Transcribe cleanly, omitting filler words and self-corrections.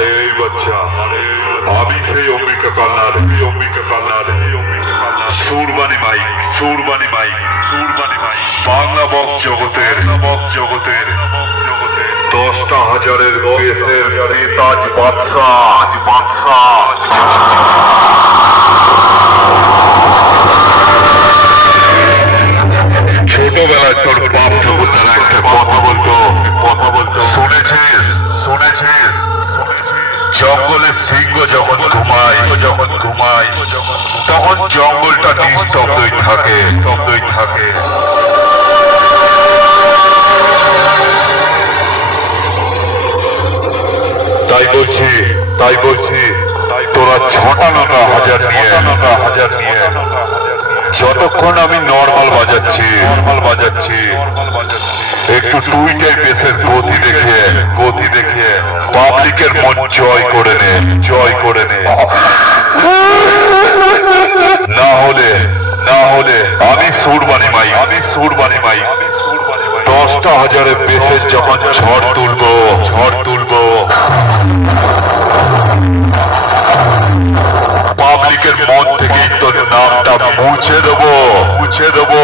আরে এই বাচ্চা, আমি সেই অম্বিকা কান্নার সুরবানি মাইক বাংলা বক্স জগতের 10,000-এর বেসের নেতাজ বাদশা। ছোটবেলায় তোর বাপ ঠাকুরদার একটা কথা বলতো শুনেছিস? জঙ্গলের সিংহ যখন ঘুমায় তখন জঙ্গলটা নিস্তব্ধই থাকে। তাই বলছি তোরা ছটানোটা হাজার নিয়ে যতক্ষণ আমি নর্মাল বাজাচ্ছি একটু টুইটার বেসের গতি দেখে পাবলিকের মন জয় করে নে। না হলে আমি সুরবানি মাই 10,000-এর বেসের যখন ঝড় তুলবো পাবলিকের মন থেকেই তোর নামটা মুছে দেবো।